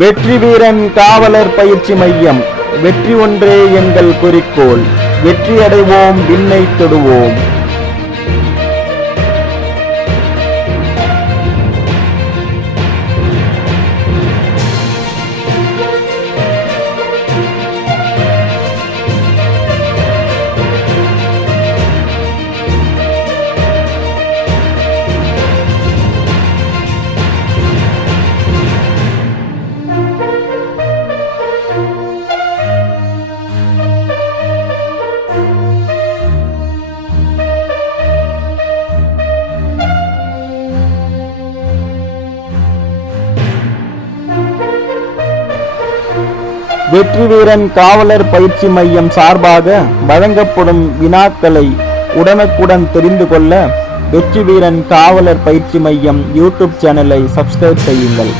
வெற்றி வீரன் காவலர் பயிற்சி மையம். வெற்றி ஒன்றே எங்கள் குறிக்கோள். வெற்றி அடைவோம், விண்ணை தொடுவோம். வெற்றி வீரன் காவலர் பயிற்சி மையம் சார்பாக வழங்கப்படும் வினாக்களை உடனுக்குடன் தெரிந்து கொள்ள வெற்றி வீரன் காவலர் பயிற்சி மையம் யூடியூப் சேனலை சப்ஸ்கிரைப் செய்யுங்கள்.